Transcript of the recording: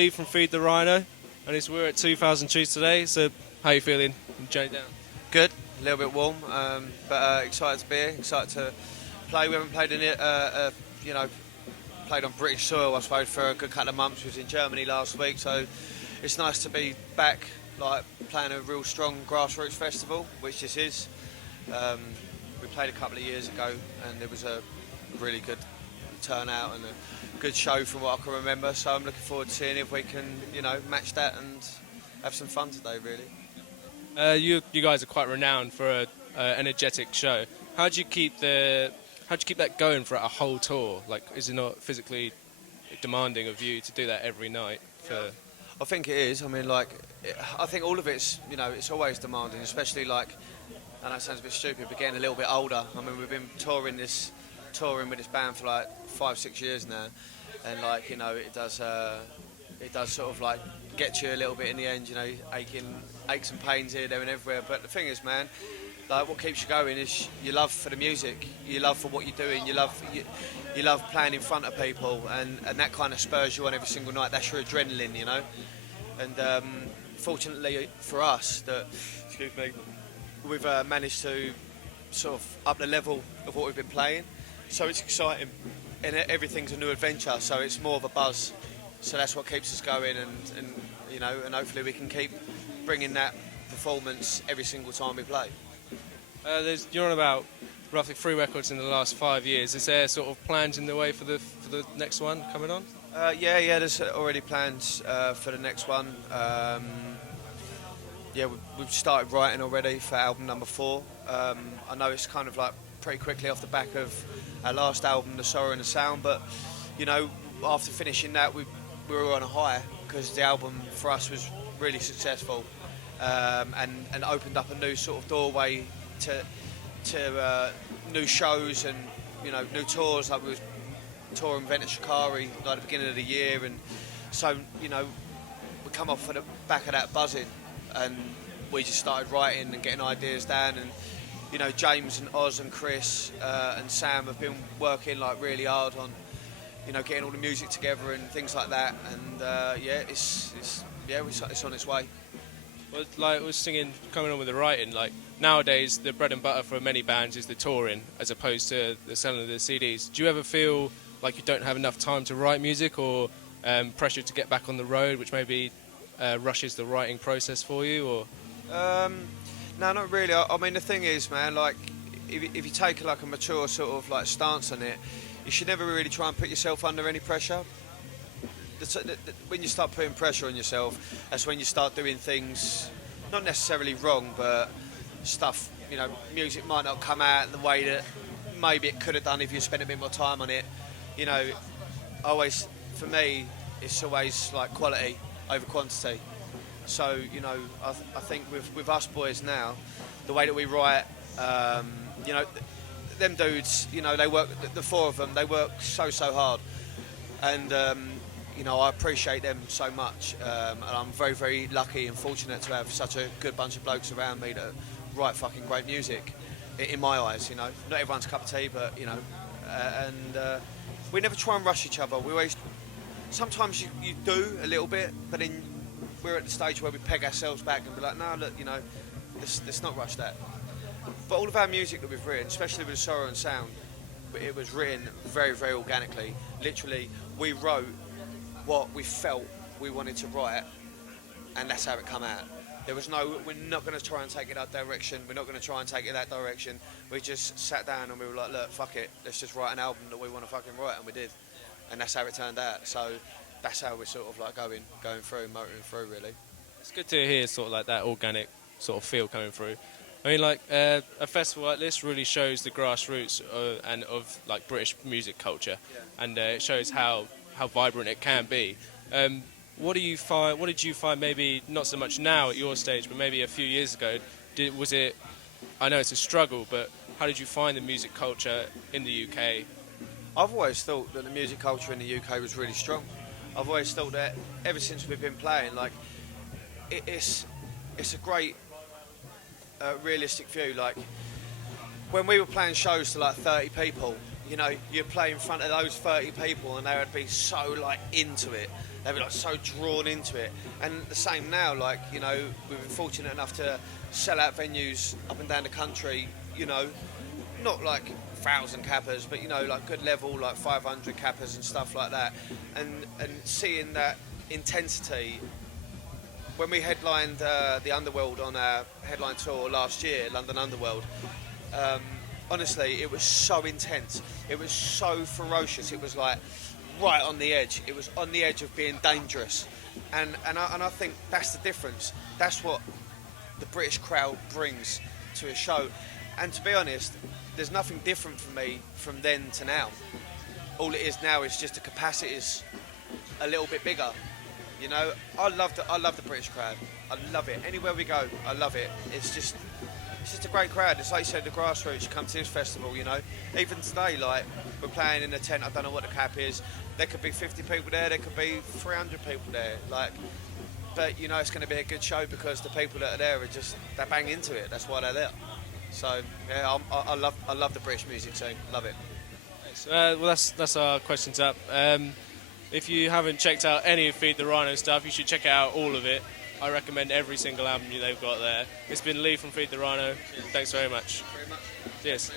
Lee from Feed The Rhino, and we're at 2,000 Trees today, so how are you feeling? Enjoying it down? Good, a little bit warm, but excited to be here, excited to play. We haven't played in it, played on British soil, I suppose, for a good couple of months. We was in Germany last week, so it's nice to be back, like playing a real strong grassroots festival, which this is. We played a couple of years ago, and it was a really good turnout and a good show from what I can remember. So I'm looking forward to seeing if we can, match that and have some fun today, really. You guys are quite renowned for an energetic show. How do you keep that going throughout a whole tour? Like, is it not physically demanding of you to do that every night? I think it is. I mean, I think all of it's, it's always demanding, especially I know it sounds a bit stupid, but getting a little bit older. I mean, we've been touring with this band for 5-6 years now, and it does sort of get you a little bit in the end, aches and pains here, there and everywhere. But the thing is, man, what keeps you going is your love for the music, your love for what you're doing, you love playing in front of people, and that kind of spurs you on every single night. That's your adrenaline, And fortunately for us, we've managed to sort of up the level of what we've been playing, so it's exciting, and everything's a new adventure. So it's more of a buzz. So that's what keeps us going, and hopefully we can keep bringing that performance every single time we play. You're on about roughly 3 records in the last 5 years. Is there sort of plans in the way for the next one coming on? Yeah. There's already plans for the next one. We've started writing already for album number 4. I know it's kind of pretty quickly off the back of our last album, The Sorrow and the Sound, but after finishing that, we were on a high because the album for us was really successful, and opened up a new sort of doorway to new shows and new tours. Like we was touring Venice Shikari at the beginning of the year, and so we come off of the back of that buzzing, and we just started writing and getting ideas down. And James and Oz and Chris and Sam have been working really hard on getting all the music together and things like that. And it's on its way. Well, I was singing, coming on with the writing, nowadays the bread and butter for many bands is the touring as opposed to the selling of the CDs. Do you ever feel like you don't have enough time to write music, or pressure to get back on the road, which maybe rushes the writing process for you? Or no, not really. I mean, the thing is, man, if you take a mature sort of stance on it, you should never really try and put yourself under any pressure. When you start putting pressure on yourself, that's when you start doing things not necessarily wrong, but stuff, music might not come out the way that maybe it could have done if you spent a bit more time on it. For me, it's always quality over quantity. So, I think with us boys now, the way that we write, them dudes, they work, the 4 of them, they work so hard. And, I appreciate them so much. And I'm very, very lucky and fortunate to have such a good bunch of blokes around me that write fucking great music, in my eyes, Not everyone's cup of tea, but, we never try and rush each other. We always, sometimes you do a little bit, but then we're at the stage where we peg ourselves back and be like, no, look, let's not rush that. But all of our music that we've written, especially with the Sorrow and Sound, it was written very, very organically. Literally, we wrote what we felt we wanted to write, and that's how it come out. There was we're not going to try and take it that direction, we're not going to try and take it that direction. We just sat down and we were like, look, fuck it, let's just write an album that we want to fucking write, and we did. And that's how it turned out. So that's how we're sort of going through, motoring through, really. It's good to hear sort of that organic sort of feel coming through. I mean, a festival like this really shows the grassroots and of British music culture, and it shows how vibrant it can be. What did you find? Maybe not so much now at your stage, but maybe a few years ago. I know it's a struggle, but how did you find the music culture in the UK? I've always thought that the music culture in the UK was really strong. I've always thought that ever since we've been playing, it's a great realistic view. When we were playing shows to 30 people, you know, you play in front of those 30 people and they would be so like into it. They'd be like so drawn into it. And the same now, like, you know, we've been fortunate enough to sell out venues up and down the country, you know, not like 1,000 cappers, but you know, like good level, like 500 cappers and stuff like that. And seeing that intensity when we headlined the Underworld on our headline tour last year, London Underworld. Honestly, it was so intense. It was so ferocious. It was like right on the edge. It was on the edge of being dangerous, and I think that's the difference. That's what the British crowd brings to a show. And to be honest, there's nothing different for me from then to now. All it is now is just the capacity is a little bit bigger. You know, I love the British crowd. I love it. Anywhere we go, I love it. It's just a great crowd. It's like you said, the grassroots. You come to this festival, you know. Even today, like, we're playing in a tent. I don't know what the cap is. There could be 50 people there. There could be 300 people there. Like, but you know, it's going to be a good show because the people that are there are just they bang into it. That's why they're there. So yeah, I love the British music scene. Love it. Well, that's our questions up. If you haven't checked out any of Feed the Rhino stuff, you should check out all of it. I recommend every single album they've got there. It's been Lee from Feed the Rhino. Thanks very much. Cheers.